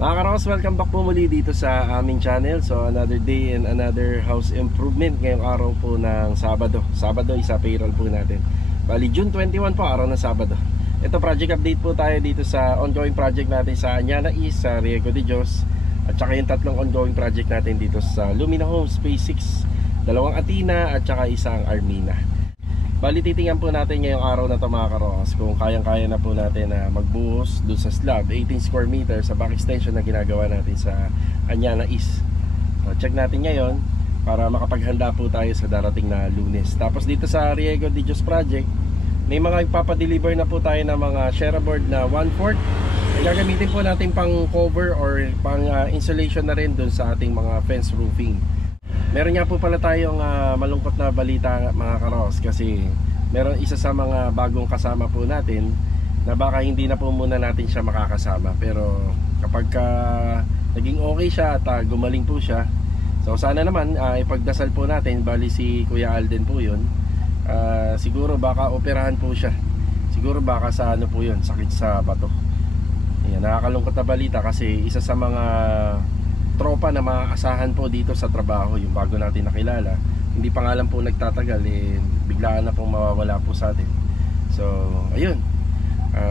Mga karos, welcome back po muli dito sa aming channel. So another day and another house improvement ngayong araw po ng Sabado. Sabado, isa payroll po natin. Bali June 21 po, araw ng Sabado. Ito project update po tayo dito sa ongoing project natin sa Anyana East, sa Riego de Dios. At saka yung tatlong ongoing project natin dito sa Lumina Homes Phase 6, dalawang Athena at saka isang Armina. Bali titingnan po natin ngayong araw na ito mga karos kung kayang-kaya na po natin na magbuhos doon sa slab 18 square meter sa back extension na ginagawa natin sa Anyana East. So check natin ngayon para makapaghanda po tayo sa darating na Lunes. Tapos dito sa Riego de Dios project, may mga ipapadeliver na po tayo ng mga shera board na 1/4. Gagamitin po natin pang cover or pang insulation na rin doon sa ating mga fence roofing. Meron nga po pala tayong malungkot na balita mga karos, kasi meron isa sa mga bagong kasama po natin na baka hindi na po muna natin siya makakasama. Pero kapag naging okay siya at gumaling po siya, so sana naman ipagdasal po natin. Bali si Kuya Alden po yun, siguro baka operahan po siya. Siguro baka sa ano po yun, sakit sa bato. Ayan, nakakalungkot na balita kasi isa sa mga tropa na maaasahan po dito sa trabaho, yung bago natin nakilala, hindi pa nga lang po nagtatagal, biglaan na pong mawawala po sa atin. So ayun,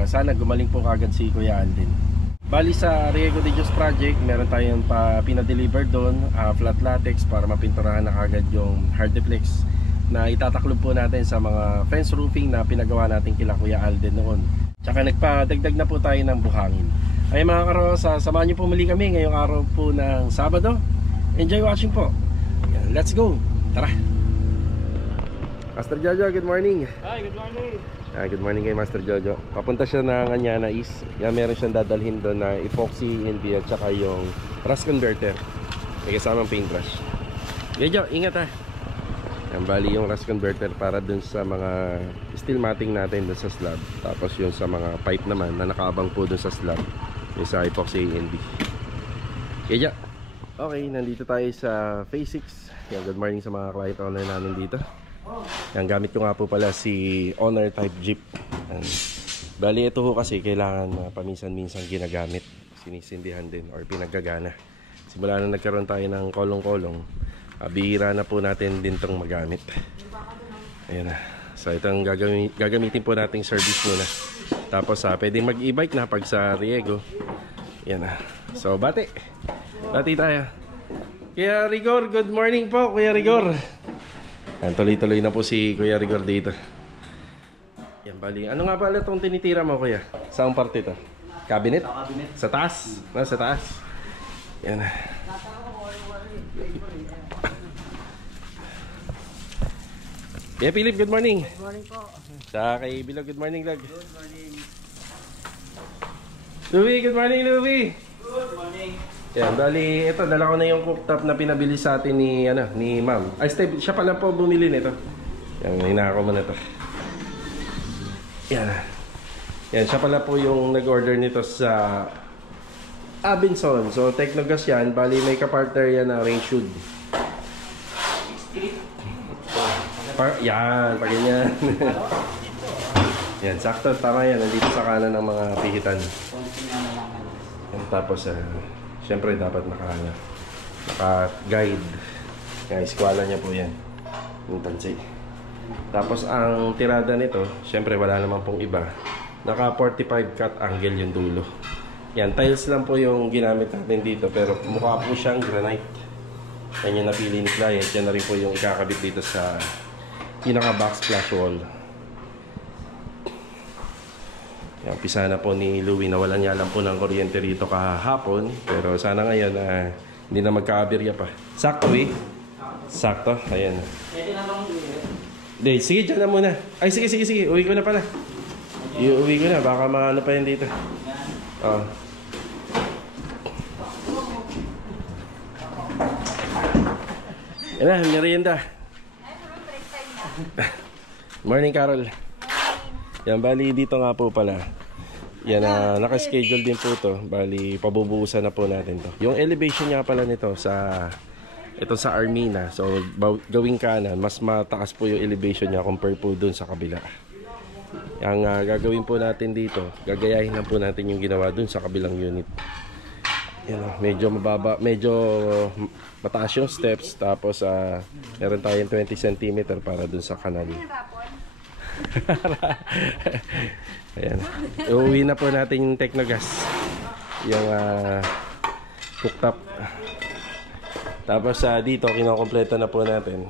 sana gumaling po kagad si Kuya Alden. Bali sa Riego de Dios project, meron tayong pinadeliver doon, flat latex para mapinturahan na kagad yung hard deflex na itataklob po natin sa mga fence roofing na pinagawa natin kila Kuya Alden noon. Tsaka nagpadagdag na po tayo ng buhangin. Ay mga karos, samahan niyo po muli kami ngayong araw po ng Sabado. Enjoy watching po. Let's go. Tara. Master Jojo, good morning. Hi, good morning. Good morning kay Master Jojo. Papunta siya ng Anyana East. Meron siyang dadalhin doon na epoxy, NB at saka yung rust converter. May kasamang paintbrush. Jojo, ingat ha. Bali yung rust converter para dun sa mga steel matting natin dun sa slab. Tapos yung sa mga pipe naman na nakaabang po dun sa slab, yung sa epoxy NB. Kaya okay, nandito tayo sa Phase 6. Good morning sa mga client owner namin dito. Gamit ko nga po pala si Honor type Jeep. Bali ito ho kasi kailangan paminsan-minsan ginagamit, sinisindihan din or pinaggagana. Simula na nagkaroon tayo ng kolong-kolong, bihira na po natin din itong magamit. Ayan na. So itong gagamitin po nating service muna. Tapos pwedeng mag-e-bike na pag sa Riego. Ayan na. So bati tayo. Kuya Rigor, good morning po Kuya Rigor. Tuloy-tuloy na po si Kuya Rigor dito. Yan bali. Ano nga pala itong tinitira mo Kuya? Saan parte ito? Cabinet? Sa taas? Sa taas. Yan na. Yeah, Philip, good morning. Good morning po. Sa kay Bilog, good morning, Log. Good morning. Louie, good morning, Louie. Good morning. Yan, bali, ito, dala ko na yung cooktop na pinabili sa atin ni Ma'am. Ay, Steve, siya pala po bumili nito. Yan, hinako mo na ito. Yan. Yan, siya pala po yung nag-order nito sa Abinson. So, Technogas yan. Bali, may kapartner yan na range hood. Yan, pag ganyan. Yan, sakto, tama yan. Nandito sa kanan ng mga pihitan. Yan, tapos, syempre dapat naka-guide. Yan, iskwala niya po yan. Yung tansi. Tapos, ang tirada nito, syempre wala naman pong iba. Naka 45 cut angle yung dulo. Yan, tiles lang po yung ginamit natin dito. Pero mukha po siyang granite. Yan yung napili ni client. Yan na rin po yung ikakabit dito sa pinaka-box flash wall. Yan, umpisa na po ni Louie. Nawalan niya lang po ng kuryente rito kahapon. Pero sana ngayon hindi na magka-aberya pa. Sakto eh. Sakto. Ayan. Hindi, sige dyan na muna. Ay sige. Uwi ko na pala. Iuwi ko na. Baka maano pa yan dito. Yan na, merienda. Morning, Carol. Yan, bali dito nga po pala. Yan, naka-schedule din po to. Bali, pabubuusan na po natin to. Yung elevation nga pala nito ito sa Armina. So, gawing kanan, mas mataas po yung elevation niya compare po dun sa kabila. Ang gagawin po natin dito, gagayahin lang po natin yung ginawa dun sa kabilang unit. Yan, medyo mababa, medyo mataas yung steps. Tapos meron tayong 20 cm para dun sa kanal. Ayan. Uuwi na po natin yung Technogas, yung cooktop. Tapos dito kinokompleto na po natin.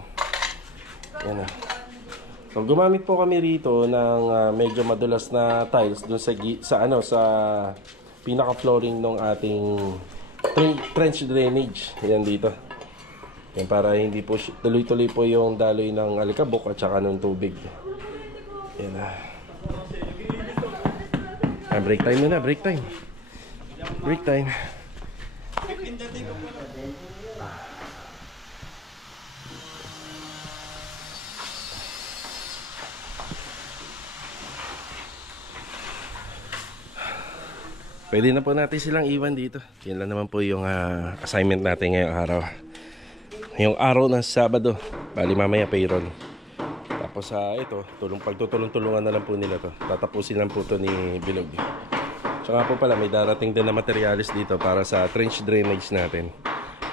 Ayan. So gumamit po kami rito ng medyo madulas na tiles dun sa pinaka flooring ng ating trench drainage. Ayan dito. Ayan, para hindi po tuloy-tuloy po yung daloy ng alikabok at saka ng tubig. Ayan na. Break time na, break time. Break time. Pwede na po natin silang iwan dito. Yan lang naman po yung assignment natin ngayong araw. Ngayong araw ng Sabado. Bali mamaya payroll. Tapos ito, pagtutulong-tulungan na lang po nila to. Tatapusin lang po to ni Bilog. So nga po pala, may darating din na materialis dito para sa trench drainage natin.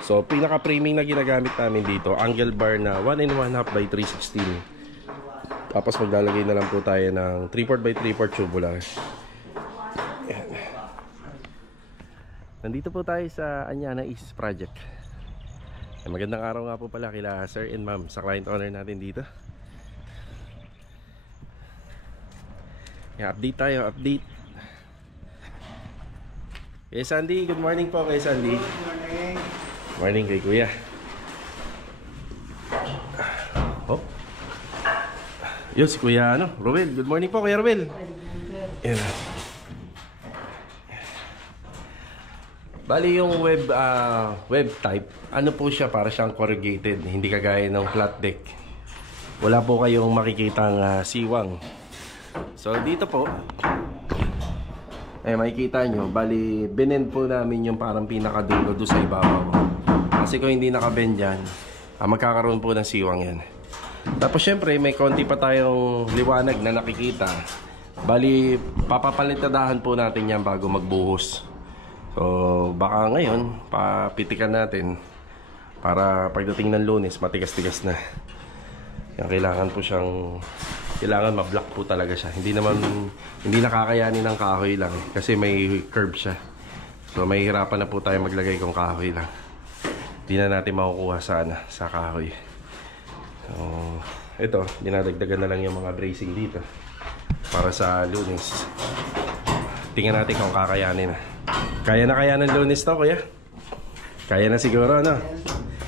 So pinaka-framing na ginagamit namin dito, angle bar na 1 1/2 by 316. Tapos maglalagay na lang po tayo ng 3/4 by 3/4 tubular. Ayan. Nandito po tayo sa Anyana East Project. Magandang araw nga po pala kila Sir and Ma'am sa client owner natin dito. Update tayo, update. Kay Sandy, good morning po kay Sandy. Good morning. Morning kay Kuya. Oh. Yo, si Kuya Ruel. Good morning po Kuya Ruel. Yan. Bali yung web type, ano po siya, para siyang corrugated, hindi kagaya ng flat deck. Wala po kayong makikitang siwang. So dito po, makikita nyo, bali binend po namin yung parang pinakadulo doon sa ibabaw. Kasi kung hindi nakabend yan, magkakaroon po ng siwang yan. Tapos syempre may konti pa tayong liwanag na nakikita. Bali papapalitadahan po natin yan bago magbuhos. So baka ngayon papitikan natin para pagdating ng Lunes matigas-tigas na. Yan, kailangan ma-block po talaga siya. Hindi nakakayanin ng kahoy lang kasi may curve siya. So may hirapan na po tayo maglagay kung kahoy lang. Hindi na natin makukuha sa kahoy. So ito, dinadagdagan na lang yung mga bracing dito para sa Lunes. Tingnan natin kung kakayanin na. Kaya ng Lunes to, Kuya? Kaya na siguro, no?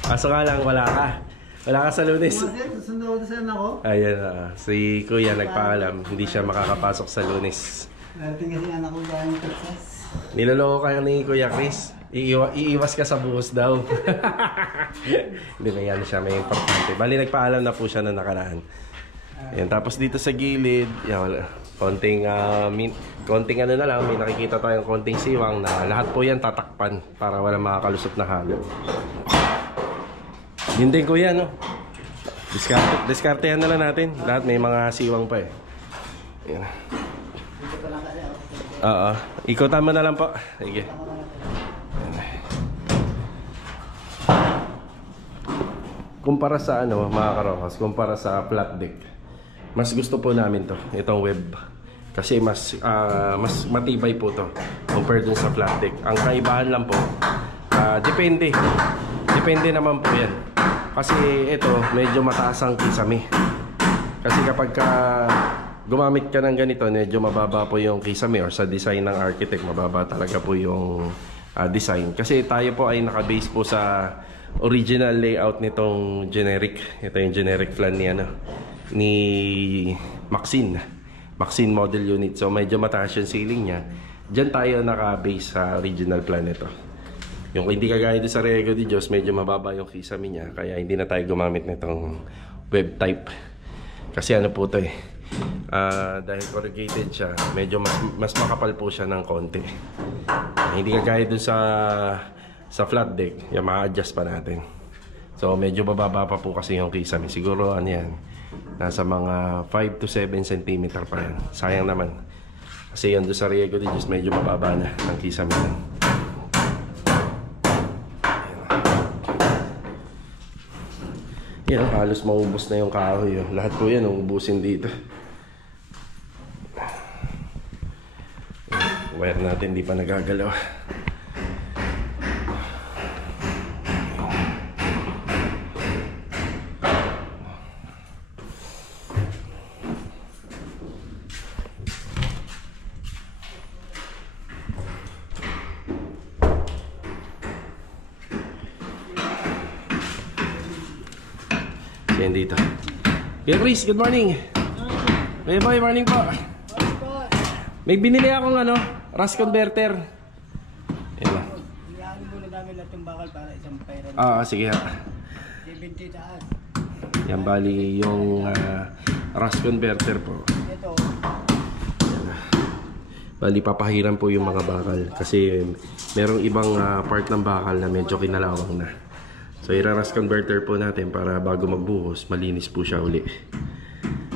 Kaso nga lang, wala ka sa Lunes. Susunod ako. Ayan, si Kuya nagpaalam, hindi siya makakapasok sa Lunes. Darating kasi anak ko galing Texas. Niloloko ka ni Kuya Chris. Iiwas ka sa buhos daw. Hindi na yan siya, may importante. Bali, nagpaalam na po siya na nakaraan. Ayan, tapos dito sa gilid, yan, konting ano na lang, may nakikita tayong konting siwang na lahat po yan tatakpan para walang makakalusot na halo. Yun din Kuya, no? Diskartehan na lang natin. Lahat may mga siwang pa eh. Yan. Oo. Ikutan mo na lang po. Sige. Kumpara sa mga karokas, kumpara sa flat deck, mas gusto po namin to, itong web. Kasi mas matibay po to compared dun sa flat deck. Ang kaibahan lang po, depende naman po yan. Kasi ito, medyo mataas ang kisame. Kasi kapag gumamit ka ng ganito, medyo mababa po yung kisame, or sa design ng architect, mababa talaga po yung design. Kasi tayo po ay nakabase po sa original layout nitong generic. Ito yung generic plan ni Maxine model unit. So medyo mataas yung ceiling niya. Diyan tayo naka-base sa original plan nito. Yung hindi kagaya doon sa Riego de Dios, medyo mababa yung kisame niya. Kaya hindi na tayo gumamit nitong web type. Kasi ano po to dahil corrugated siya, medyo mas makapal po siya ng konti. Hindi kagaya doon sa flat deck, yung ma-adjust pa natin. So medyo bababa pa po kasi yung kisame. Siguro yan, nasa mga 5 to 7 cm pa yan. Sayang naman. Kasi yun doon sa Riego de Dios, medyo mababa na ng kisame. Yan, halos maubos na yung kahoy. Lahat po yan, uubusin dito. Wire natin di pa nagagalaw. Yan dito. Kuya Chris, good morning. Kuya Boy, morning po. May binili akong rust converter. Yan lang. Iyakin muna namin lahat yung bakal para isang pera. Sige ha. 70 taas. Yan bali yung rust converter po. Ito. Bali papahiran po yung mga bakal kasi merong ibang part ng bakal na medyo kinalawang na. So ira-rust converter po natin para bago magbuhos malinis po siya uli.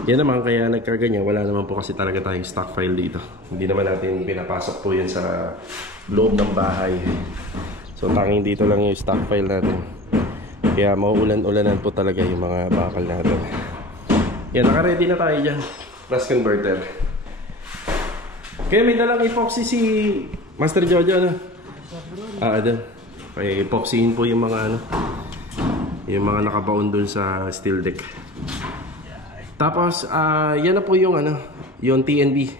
Yan naman kaya nagkaganyan, wala naman po kasi talaga tayong stock file dito. Hindi naman natin pinapasok po yun sa loob ng bahay. So tanging dito lang yung stock file natin. Kaya mauulan-ulanan po talaga yung mga bakal natin. Yan, naka-ready na tayo dyan. Rust converter. Kaya may dalang epoxy si Master Jojo, ano? Doon. Kaya epoxyin po yung mga yung mga nakabaon dun sa steel deck. Tapos, yan na po yung yung TNB.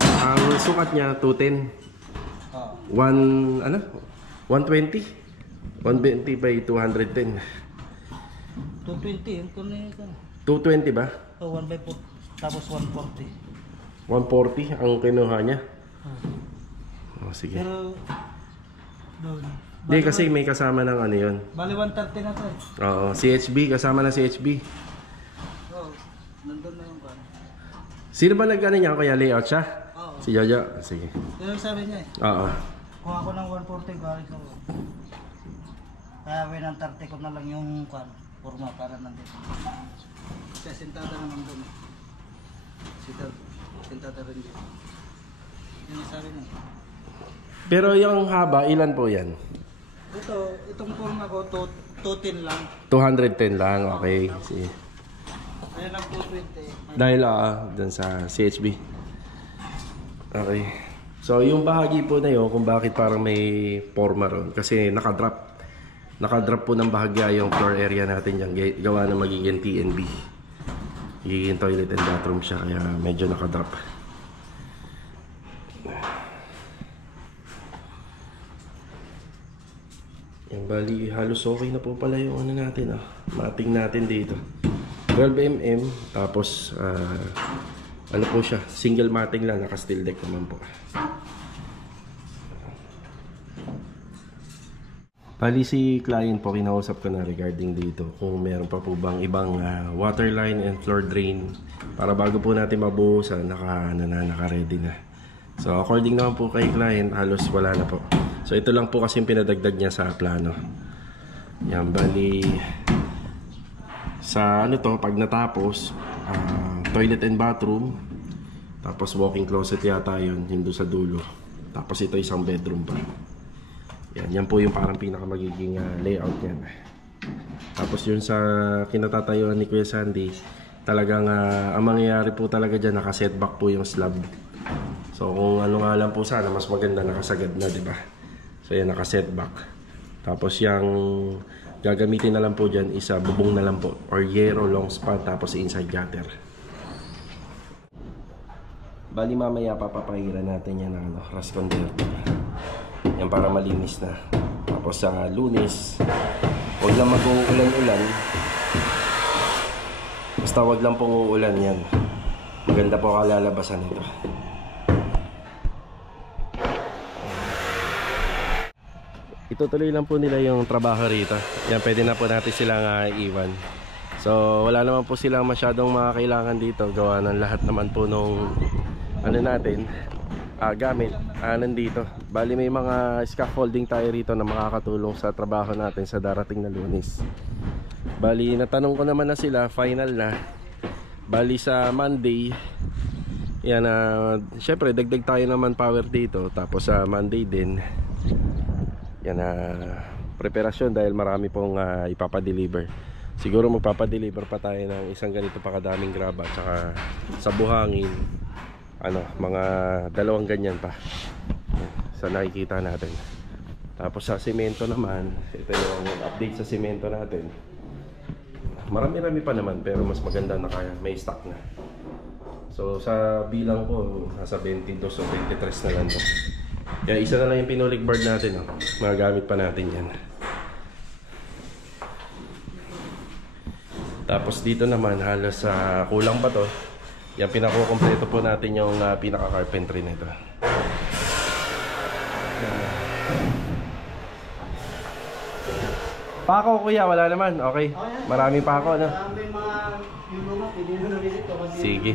Ang sukat niya, 210. 120? 120 by 210. 220, yung kung na ito. 220 ba? 1 by 4, tapos 140. 140 ang kinuha niya? Sige. Pero, doon. Hindi kasi may kasama ng yun. Bali 130 na to eh. Oo, CHB, kasama na CHB. Oo, nandun na yung pan. Sino ba nag-ano niya? Kaya layout siya? Oo. Si Jojo? Sige. Pero sabi niya eh, Oo. kuha ko ng 140, balik ko. Kaya winang 30 ko na lang yung pan, forma para nandito. Kasi sintada naman doon. Sintada rin dito. Yun ang sabi niya. Pero yung haba, ilan po yan? Itong forma ko, 210 lang. 210 lang, okay. Sige. Ayan lang 220. Dahil dun sa CHB. Okay. So yung bahagi po na yun, kung bakit parang may forma ron. Kasi nakadrop. Nakadrop po ng bahagya yung floor area natin dyan. Gawa na magiging TNB. Magiging toilet and bathroom siya. Kaya medyo nakadrop. Yung bali, halos okay na po pala yung natin. Mating natin dito. 12mm. Tapos, po siya. Single mating lang. Naka-steel deck naman po. Bali si client po, kinausap ko na regarding dito. Kung meron pa po bang ibang water line and floor drain. Para bago po natin mabuhusan, naka-ready na. So, according naman po kay client, halos wala na po. So ito lang po kasi yung pinadagdag niya sa plano. Yan, bali sa pag natapos, toilet and bathroom, tapos walk-in closet yata yun, yung doon sa dulo. Tapos ito isang bedroom pa. Yan po yung parang pinaka magiging layout niyan. Tapos yun sa kinatatayuan ni Kuya Sandy, talagang ang mangyayari po talaga dyan, naka-setback po yung slab. So kung nga lang po sana, mas maganda nakasagad na, di ba? So yan, naka-setback. Tapos yung gagamitin na lang po dyan, isa bubong na lang po. Or yero, long span, tapos inside gutter. Bali mamaya papapahiran natin yan ng rust converter. Yan para malinis na. Tapos sa Lunes, huwag lang mag-uulan-ulan. Basta huwag lang pong uulan yan. Maganda po kalalabasan ito. Itutuloy lang po nila yung trabaho rito. Yan, pwede na po natin silang iwan. So wala naman po silang masyadong mga kailangan dito. Gawa ng lahat naman po nung natin gamit nandito. Bali may mga scaffolding tayo rito na makakatulong sa trabaho natin sa darating na Lunes. Bali natanong ko naman na sila, final na. Bali sa Monday, yan, syempre dagdag tayo naman power dito. Tapos sa Monday din, yan, preparasyon dahil marami pong ipapadeliver. siguro magpapadeliver pa tayo ng isang ganito pa kadaming graba, tsaka sa buhangin mga 2 ganyan pa sa nakikita natin. Tapos sa simento naman, ito yung update sa simento natin. Marami-rami pa naman, pero mas maganda na kaya may stock na. So sa bilang ko, nasa 22 o 23 na lang to. Kaya isa na lang yung pinulik board natin, oh. Magagamit pa natin yan. Tapos dito naman halos kulang pa to. Yan, pinakukompleto po natin yung pinaka-carpentry nito. Pako kuya, wala naman. Okay. Marami pa ako, no? May mga yung luma, pwede mo na visit ko. Sige.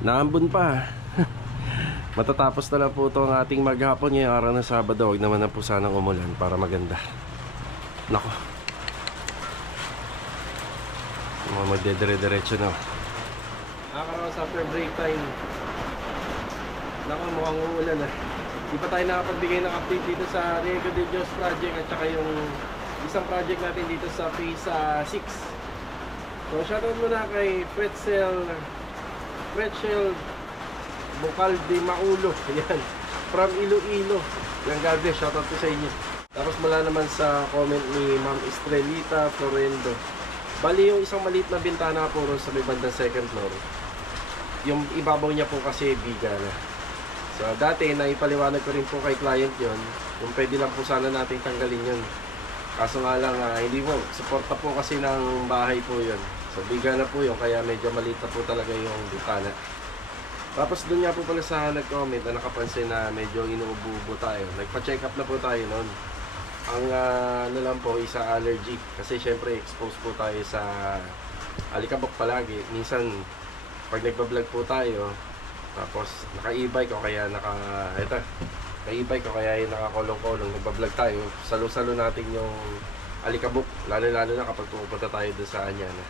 Naambon pa. Matatapos na lang po ito ang ating maghapon ngayong araw ng Sabado. Huwag naman na po sanang umulan para maganda. Nako. Magdedire-diretso na. Nakakarawas after break time. Nako, mukhang uulan na. Di pa tayo nakapagbigay ng update dito sa Riego de Dios project at saka yung isang project natin dito sa phase 6. So shoutout muna kay Pretzel Bukal de Maulo. Ayan, from Iloilo. Yan, God bless, shoutout ko sa inyo. Tapos mula naman sa comment ni Ma'am Estrelita Florendo. Bali yung isang maliit na bintana po sa may bandang second floor. Yung ibabaw niya po kasi biga na. So dati naipaliwanag ko rin po kay client yon, kung pwede lang po sana natin tanggalin yun. Kaso nga lang hindi po, suporta po kasi ng bahay po yun. So biga na po yun, kaya medyo maliit na po talaga yung bintana. Tapos doon nga po pala sa nag-comment na nakapansin na medyo inuubo tayo. Nagpa-check up na po tayo noon. Ang lang po isa allergy, kasi syempre exposed po tayo sa alikabok palagi. Minsan pag nagpa-vlog po tayo, tapos naka-e-bike o kaya naka-e-bike o kaya nakakolong-kolong, nagpa-vlog tayo, salo-salo natin yung alikabok, lalo-lalo na kapag pupunta tayo doon sa Anyana.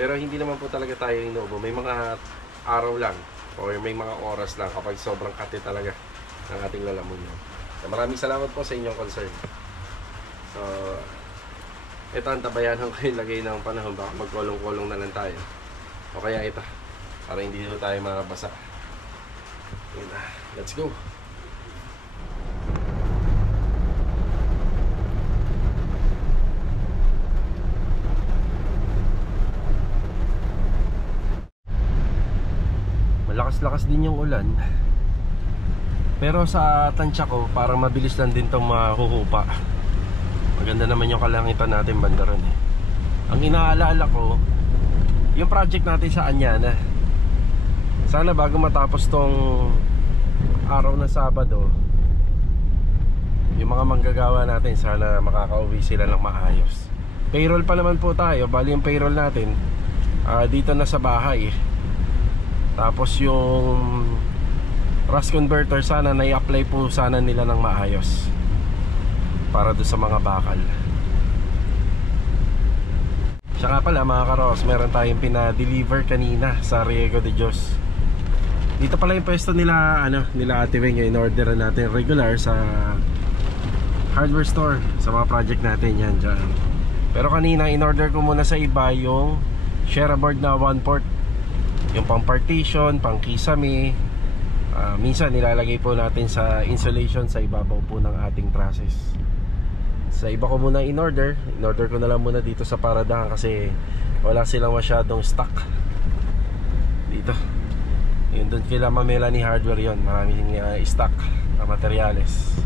Pero hindi naman po talaga tayo inuubo. May mga araw lang o may mga oras lang kapag sobrang kati talaga ng ating lalamunan. So, maraming salamat po sa inyong concern. So ito ang tabayanan ko yung lagay ng panahon, baka magkolong-kolong na lang tayo o kaya ito, para hindi tayo mabasa. Let's go. Malakas-lakas din yung ulan. Pero sa tansya ko, parang mabilis lang din itong mahuhupa. Maganda naman yung kalangitan natin banda ron eh. Ang inaalala ko, yung project natin sa Anyana. Sana bago matapos tong araw na Sabado, yung mga manggagawa natin, sana makakauwi sila ng maayos. Payroll pa naman po tayo. Bali yung payroll natin dito na sa bahay. Tapos yung rust converter, sana na-apply po sana nila ng maayos para doon sa mga bakal. Tsaka pala mga karos, meron tayong pina-deliver kanina sa Riego de Dios. Dito pala yung pwesto nila, nila Ate Weng, yung in-order natin regular sa hardware store, sa mga project natin yan dyan. Pero kanina in-order ko muna sa iba yung share board na 1/4, yung pang partition, pang kisame. Minsan nilalagay po natin sa insulation sa ibabaw po ng ating trusses. Sa iba ko muna in-order ko na lang muna dito sa paradahan kasi wala silang masyadong stock dito. Yun doon kila Mamela ni Hardware yon, maraming stock na materyales.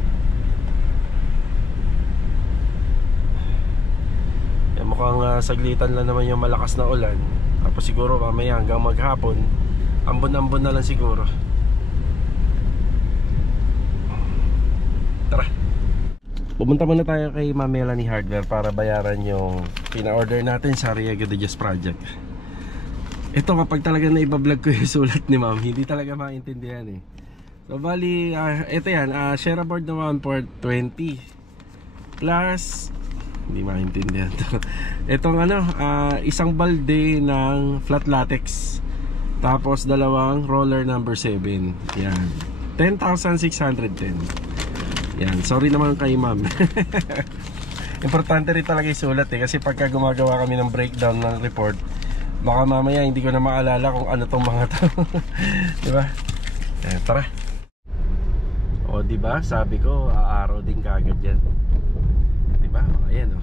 Yan, mukhang saglitan lang naman yung malakas na ulan. Tapos siguro mamaya hanggang maghapon, ambon-ambon na lang siguro. Tara, pumunta muna tayo kay Mamela ni Hardware para bayaran yung pina-order natin sa Riego de Dios project. Ito kapag talaga na iba-vlog ko yung sulat ni ma'am, hindi talaga maintindihan eh. So bali, ito yan, share board na 1/20 plus, hindi maintindihan to. Itong isang balde ng flat latex, tapos dalawang roller number 7. Yan, 10,610. Yan, sorry naman kay ma'am. Importante rin talaga isulat kasi pagka gumagawa kami ng breakdown ng report, baka mamaya hindi ko na maalala kung ano tong mga to. Diba? Tara. O diba, sabi ko aaraw din kagad yan. Diba? Ayan o.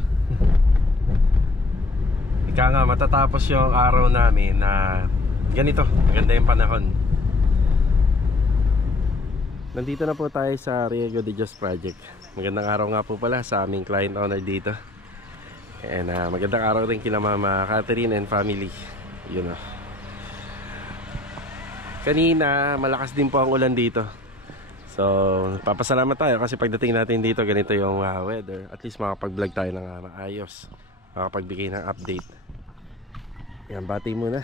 Ika nga, matatapos yung araw namin na ganito, maganda yung panahon. Nandito na po tayo sa Riego de Dios Project. Magandang araw nga po pala sa aming client owner dito. And magandang araw rin kina Mama Catherine and family. Yun o. Kanina malakas din po ang ulan dito. So papasalamat tayo kasi pagdating natin dito ganito yung weather. At least makapag-vlog tayo ng maayos, makapagbigay ng update. Yan, bati muna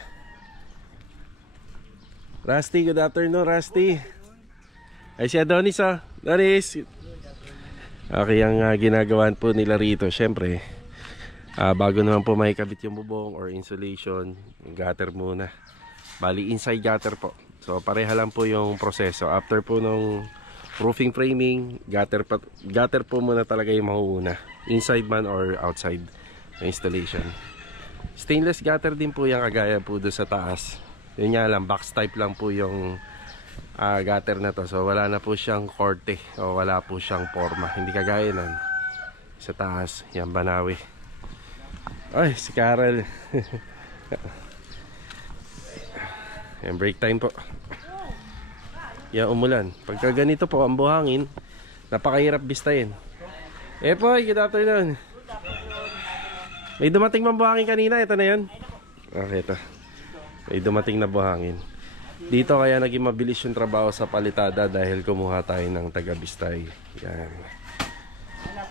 Rusty, good afternoon Rusty. Ay si Adonis Adonis. Okay, ang ginagawan po nila rito, syempre bago naman po makikabit yung bubong or insulation, yung gutter muna. Bali inside gutter po. So pareha lang po yung proseso. After po nung roofing framing, gutter po muna talaga yung mauuna. Inside man or outside installation. Stainless gutter din po yung kagaya po doon sa taas. Yun nga lang, box type lang po yung gutter na to. So wala na po siyang korte o wala po siyang forma. Hindi kagaya nun sa taas. Yan, Banawi. Ay, si Carol. Yan, break time po. Yan, umulan. Pagka ganito po ang buhangin, napakahirap bistayin. Po, good afternoon. May dumating mang buhangin kanina. Ito na yun. Okay, ito. May dumating na buhangin. Dito kaya naging mabilis yung trabaho sa palitada dahil kumuha tayo ng taga-bistay. Yan.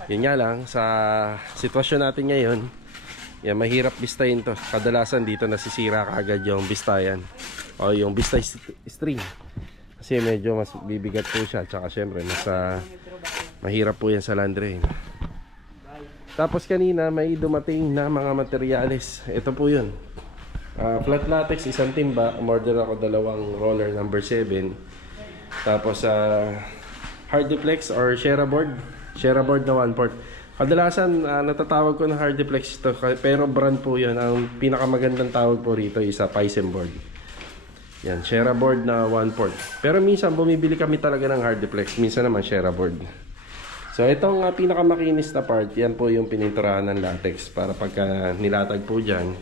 Yun nga lang, sa sitwasyon natin ngayon, yan, mahirap bistayin to. Kadalasan dito nasisira kaagad yung bistayan o yung bistay string. Kasi medyo mas bibigat po siya. Tsaka syempre, mahirap po yan sa laundry. Tapos kanina may dumating na mga materyales. Ito po yun. Flat latex, isang timba. Order ako 2 roller number 7. Tapos hardiplex or Sheraboard. Sheraboard na 1/4. Kadalasan natatawag ko na hardiplex ito, pero brand po yun. Ang pinakamagandang tawag po rito is Pisen board. Yan, Sheraboard na 1/4. Pero minsan bumibili kami talaga ng hardiplex, minsan naman Sheraboard. So itong pinakamakinis na part, yan po yung pininturahan ng latex. Para pagka nilatag po dyan,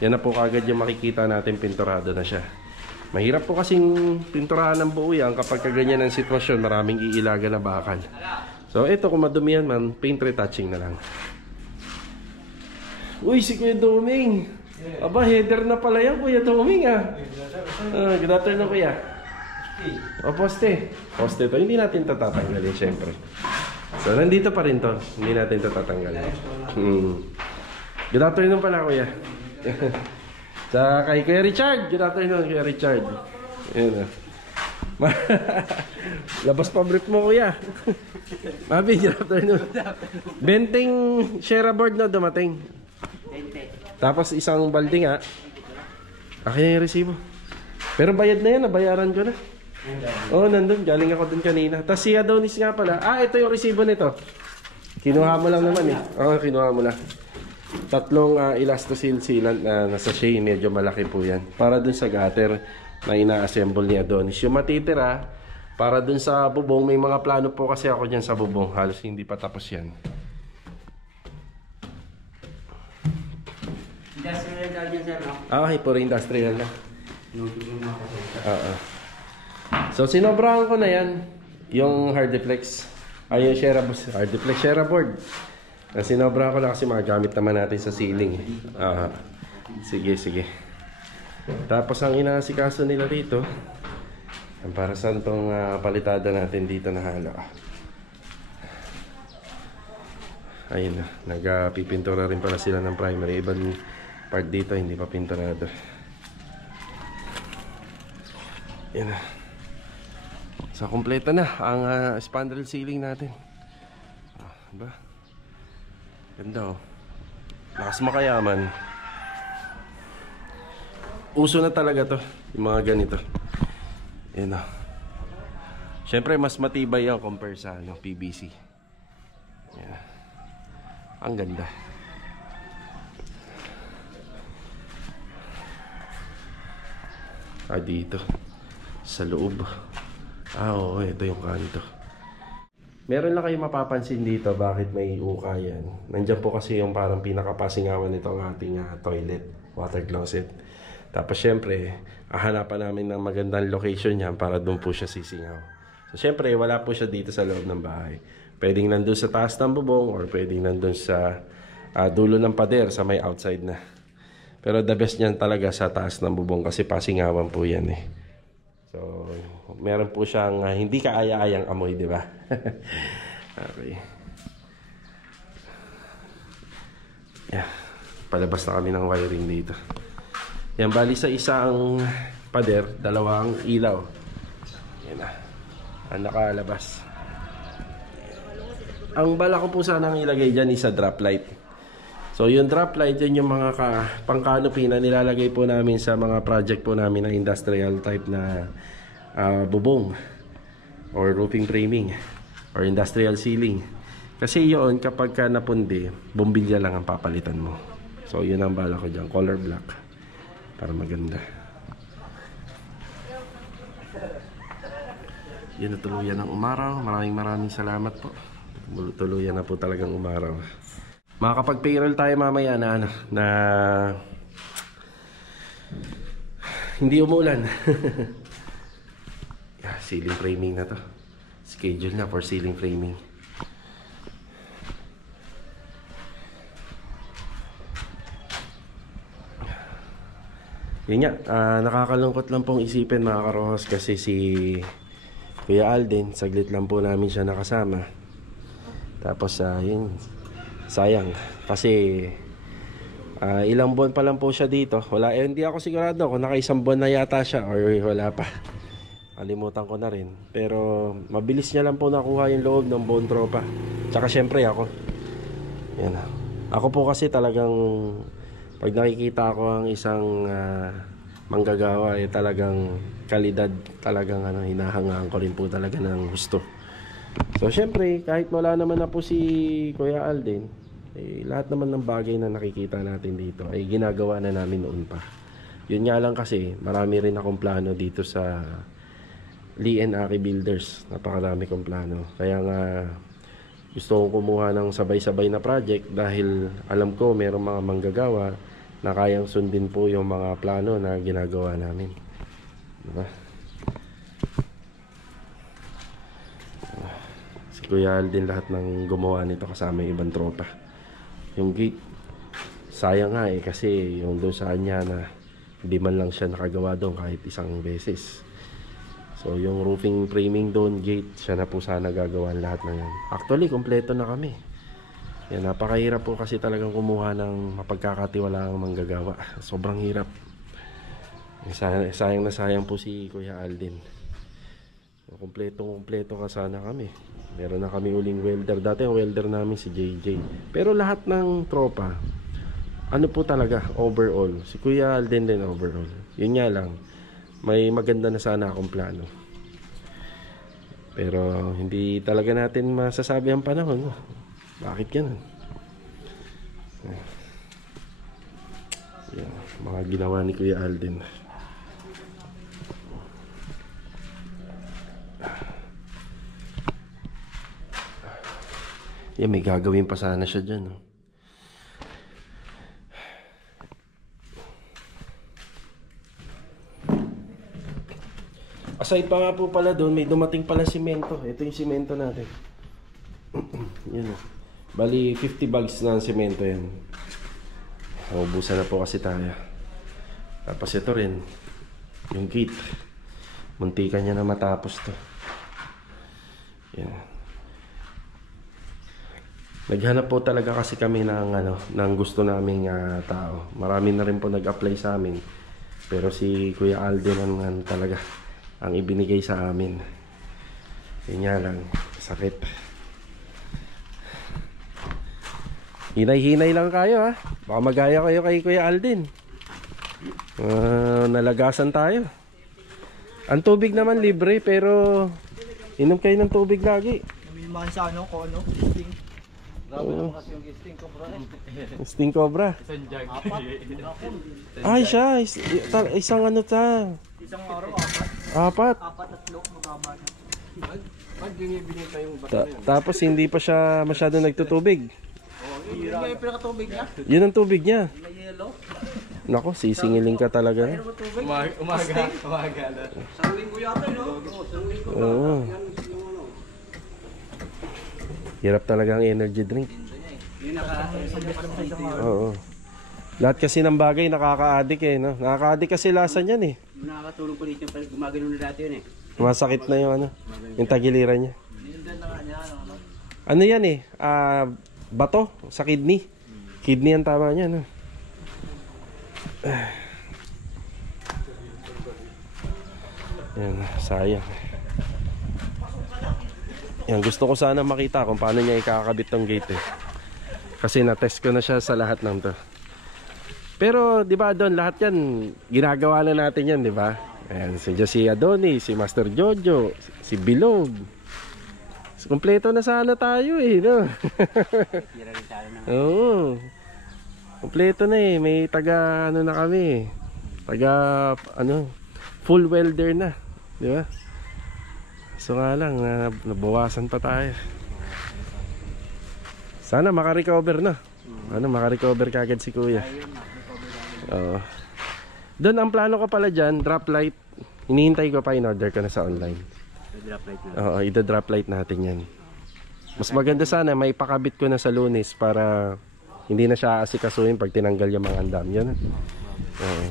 yan na po kagad yung makikita natin pinturado na siya. Mahirap po kasing pinturahan ng buo yan kapag ganyan ang sitwasyon, maraming iilaga na bakal. So ito, kung madumi yan man, paint retouching na lang. Uy, si Kuya Doming! Aba, header na pala yan, Kuya Doming good afternoon, Kuya. O, poste. Poste to, hindi natin tatatanggalin syempre. So nandito pa rin to, hindi natin tatatanggalin. Good afternoon pala, Kuya. Sa kay Kuya Richard, good afternoon Kuya Richard. Ayun labas pa brief mo, Kuya. Mabi, good afternoon. Benteng Sheraboard na dumating. Tapos isang balde nga. Akin na yung resibo. Pero bayad na yan, nabayaran ko na. Oo, nandun, galing ako dun kanina. Tapos si Adonis nga pala. Ito yung resibo nito. Kinuha mo lang naman Oo, kinuha mo lang. 3 elastosil sealant na nasa shade, medyo malaki po yan. Para dun sa gutter na ina-assemble ni Adonis. Yung matitira, para dun sa bubong, may mga plano po kasi ako dyan sa bubong. Halos hindi pa tapos yan. Industrial daw dyan, sir, no? Okay, puro industrial na. So sinobrahan ko na yan. Yung hardiplex. Yung hardiplex Sheraboard. Sinobra ko na kasi magamit naman natin sa ceiling. Sige, sige. Tapos ang inaasikaso nila dito, para saan tong palitada natin dito na halo. Ayun na, nagpipintura rin pala sila ng primary. Ibang part dito hindi pa pinturado. Yan na. So kompleto na ang spandrel ceiling natin. Diba? Ganda lakas makayaman. Uso na talaga to, yung mga ganito. Yan Siyempre mas matibay yan compare sa PVC. Yan. Ang ganda. Dito sa loob. Oo, ito yung kanto. Meron lang kayo mapapansin dito bakit may uka yan. Nandiyan po kasi yung parang pinakapasingawan nito ang ating toilet, water closet. Tapos syempre, hahanapan namin ng magandang location yan para doon po siya sisingaw. So syempre, wala po siya dito sa loob ng bahay. Pwedeng nandun sa taas ng bubong or pwedeng nandun sa dulo ng pader sa may outside na. Pero the best niyan talaga sa taas ng bubong kasi pasingawan po yan eh. So, meron po siyang hindi kaaya-ayang amoy, di ba? Okay. Yeah. Palabas na kami ng wiring dito. Yan, bali sa isang pader, dalawang ilaw. Yan na. Ang nakalabas. Ang bala ko po sanang ilagay dyan is a drop light. So yung drop light, yun yung mga pang-canopy na nilalagay po namin sa mga project po namin na industrial type na bubong or roofing framing or industrial ceiling. Kasi yun, kapag ka napundi, bombilya lang ang papalitan mo. So yun ang bala ko dyan, color black para maganda. Yun, natuluyan ng umaraw. Maraming salamat po. Tuluyan na po talagang umaraw. Makakapag-payroll tayo mamaya na hindi umulan. Ceiling framing na to. Schedule na for ceiling framing. Yun nga, nakakalungkot lang pong isipin mga karohos kasi si Kuya Alden, saglit lang po namin siya nakasama. Tapos yun, sayang kasi ilang buwan pa lang po siya dito. Wala, hindi ako sigurado kung naka-isang buwan na yata siya or wala pa. Kalimutan ko na rin. Pero mabilis niya lang po nakuha yung loob ng buong tropa. Tsaka syempre ako. Yan. Ako po kasi talagang pag nakikita ko ang isang manggagawa talagang kalidad, talagang hinahangaan ko rin po talaga ng gusto. So syempre kahit wala naman na po si Kuya Alden, lahat naman ng bagay na nakikita natin dito ay ginagawa na namin noon pa. Yun nga lang kasi marami rin akong plano dito sa Lee & Aki Builders. Napakarami kong plano. Kaya nga gusto kong kumuha ng sabay-sabay na project dahil alam ko mayroong mga manggagawa na kayang sundin po yung mga plano na ginagawa namin. Diba? Si Kuya Alden lahat ng gumawa nito kasama yung ibang tropa. Yung gate, sayang nga kasi yung doon sa kanya na hindi man lang siya nakagawa doon kahit isang beses. So yung roofing framing doon, gate, siya na po sana gagawa lahat na yan. Actually, kompleto na kami. Yan, napakahirap po kasi talagang kumuha ng mapagkakatiwalaang manggagawa. Sobrang hirap. Sayang na sayang po si Kuya Alden. Kompleto ka sana kami. Meron na kami uling welder. Dati ang welder namin si JJ. Pero lahat ng tropa, ano po talaga, overall. Si Kuya Alden din overall. Yun nga lang, may maganda na sana akong plano. Pero hindi talaga natin masasabi ang panahon. Bakit ganun? Yan, mga ginawa ni Kuya Alden. Yan, may gagawin pa sana siya dyan. Aside pa nga po pala doon, may dumating pala simento. Ito yung simento natin. Yan o. Bali, 50 bags na ang simento yan. Naubusan na po kasi tayo. Tapos ito rin, yung gate. Muntikan niya na matapos to. Yan. Naghanap po talaga kasi kami ng gusto naming tao. Marami na rin po nag-apply sa amin. Pero si Kuya Alden ang talaga ang ibinigay sa amin. Yun nga lang, sakit. Hinay-hinay lang kayo ha. Baka magaya kayo kay Kuya Alden. Nalagasan tayo. Ang tubig naman libre pero Inom kayo ng tubig lagi. Namimimahan sa ano, kung ano, sting. Grabe naman kasi yung sting ko, bro. Sting cobra. Isang jug. Ay siya, isang ano ta. Isang araw, Apat. apat at loob, mababa na. Pag binibinita yung Tapos hindi pa siya masyado nagtutubig. Yun nga yung pinakatubig niya. Yun ang tubig niya. May yellow. Nako, sisingiling ka talaga. Mayroon ba tubig? umaga na. Isang linggo yata, no? Isang linggo. Oo. Hirap talaga ang energy drink. Yun sa isang araw. Oo. Lahat kasi ng bagay nakaka-addict eh, no? Nakaka-addict kasi lasa niyan eh. Nakakatulong po dito yung gumagano na dati yun eh. Masakit na yung ano, yung tagiliran niya. Yun din na nga niya, ano? Ano yan eh? Bato sa kidney. Kidney ang tama niya, no? Yan, sayang. Yan, gusto ko sana makita kung paano niya ikakabit tong gate eh. Kasi na-test ko na siya sa lahat ng to. Pero, di ba doon, lahat yan, ginagawa na natin yan, di ba? Ayan, si Adoni, si Master Jojo, si Bilog. Kompleto na sana tayo eh, no? Oo. Kompleto na eh, may taga, ano na kami, taga, ano, full welder na, di ba? So nga lang, nabawasan pa tayo. Sana makarecover na. Ano, makarecover kagad si kuya. Oo. Doon ang plano ko pala dyan, drop light. Hinihintay ko pa, in-order ko na sa online. Oo, ida-drop light natin yan. Mas maganda sana, may pakabit ko na sa Lunes para hindi na siya asikasuhin pag tinanggal yung mga andam. Yan. Oo.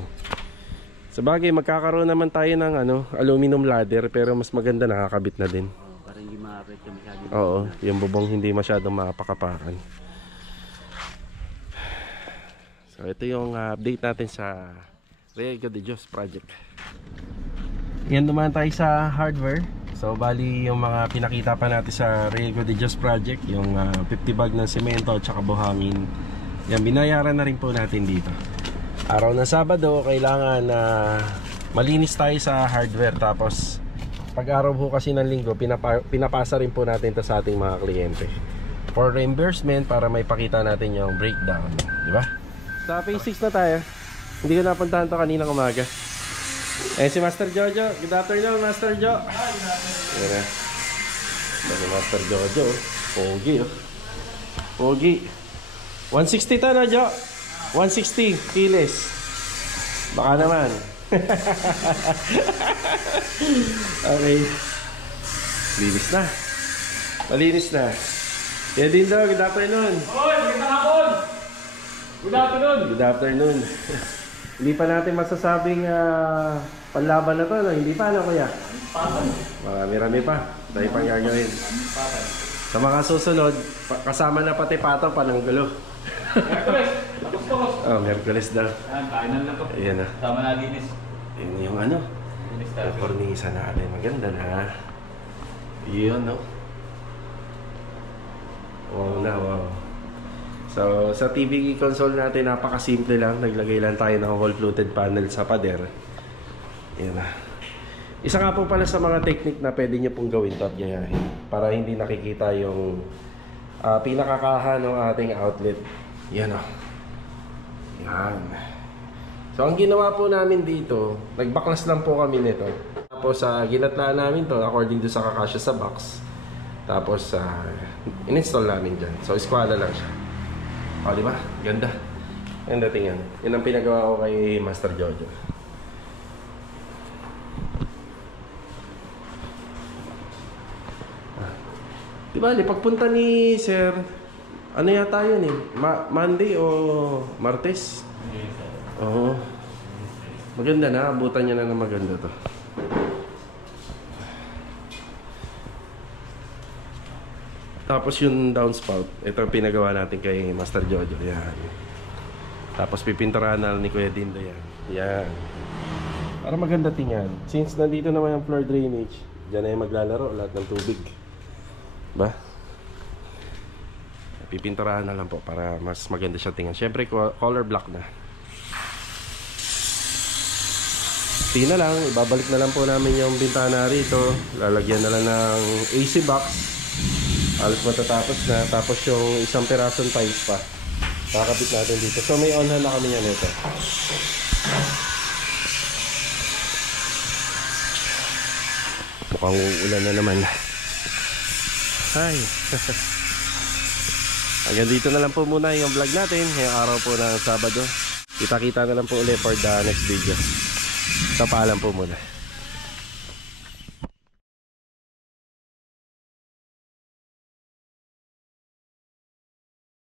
Sa bagay, magkakaroon naman tayo ng ano, aluminum ladder, pero mas maganda nakakabit na din. Para hindi ma-apit yung masyado. Oo, yung bubong hindi masyadong mapakapakan. So ito yung update natin sa Riego de Dios project. Yan, dumaan tayo sa hardware. So bali yung mga pinakita pa natin sa Riego de Dios project, yung 50 bag ng semento at saka buhangin. Yan, binayaran na rin po natin dito. Araw ng Sabado, kailangan na malinis tayo sa hardware. Tapos pag araw po kasi ng Linggo, pinapasa rin po natin ito sa ating mga kliyente for reimbursement, para may pakita natin yung breakdown, di ba? Sa phase 6 na tayo. Hindi ko napuntahan to kaninang umaga. Eh si Master Jojo. Good afternoon, Master Jo. Yan na. Si Master Jojo. Pogi oh. Pogi. 160 to na, Jo. 160 kilos. Baka naman. Okay. Linis na. Malinis na. Kaya din daw, good afternoon. Hoy, magandang hapon! Good afternoon! Good afternoon. Hindi pa natin masasabing panlaban na to, no? Hindi pa, no, kuya? Marami-rami pa. Tayo pang gagawin. Sa mga susunod, kasama na pati patong pananggulo. Merkules! Tapos po! Oh, Merkules daw. Ayan, kainan lang to. Ayan na. Tama na linis. Yun yung ano. Linis Yung tayo. kornisa natin. Maganda na. Yun, no? Wow na, wow. So, sa TV console natin, napakasimple lang. Naglagay lang tayo ng wall fluted panel sa pader. Yan na. Isa nga po pala sa mga technique na pwede nyo pong gawin to at gayahin para hindi nakikita yung pinakakaha ng ating outlet. Yan o. Yan. So, ang ginawa po namin dito, nagbaklas lang po kami nito. Tapos, ginatlaan namin to according to sa kakasya sa box. Tapos, in-install namin dyan. So, eskwala lang siya. O, di ba? Ganda. Ganda tingnan. Yun ang pinagawa ko kay Master Jojo. Di ba, pagpunta ni Sir, ano yata yun eh? Monday o Martes? Oo. Maganda na. Abutan niya na ng maganda to. Tapos yung downspout, ito ang pinagawa natin kay Master Jojo. Yan. Tapos pipinturahan na ni Kuya Dindo yan. Yan. Para maganda tingnan. Since nandito naman yung floor drainage, dyan na yung maglalaro lahat ng tubig. Ba? Pipinturahan na lang po para mas maganda siya tingnan. Siyempre color black na. Di na lang, ibabalik na lang po namin yung bintana rito. Lalagyan na lang ng AC box. Halos matatapos na. Tapos yung isang pirasong tiles pa. Kakabit natin dito. So may on-hand na kami yan ito. Mukhang uulan na naman. Ay. Hanggang dito na lang po muna yung vlog natin. Ngayong araw po ng Sabado. Kita-kita na lang po ulit for the next video. So paalam po muna.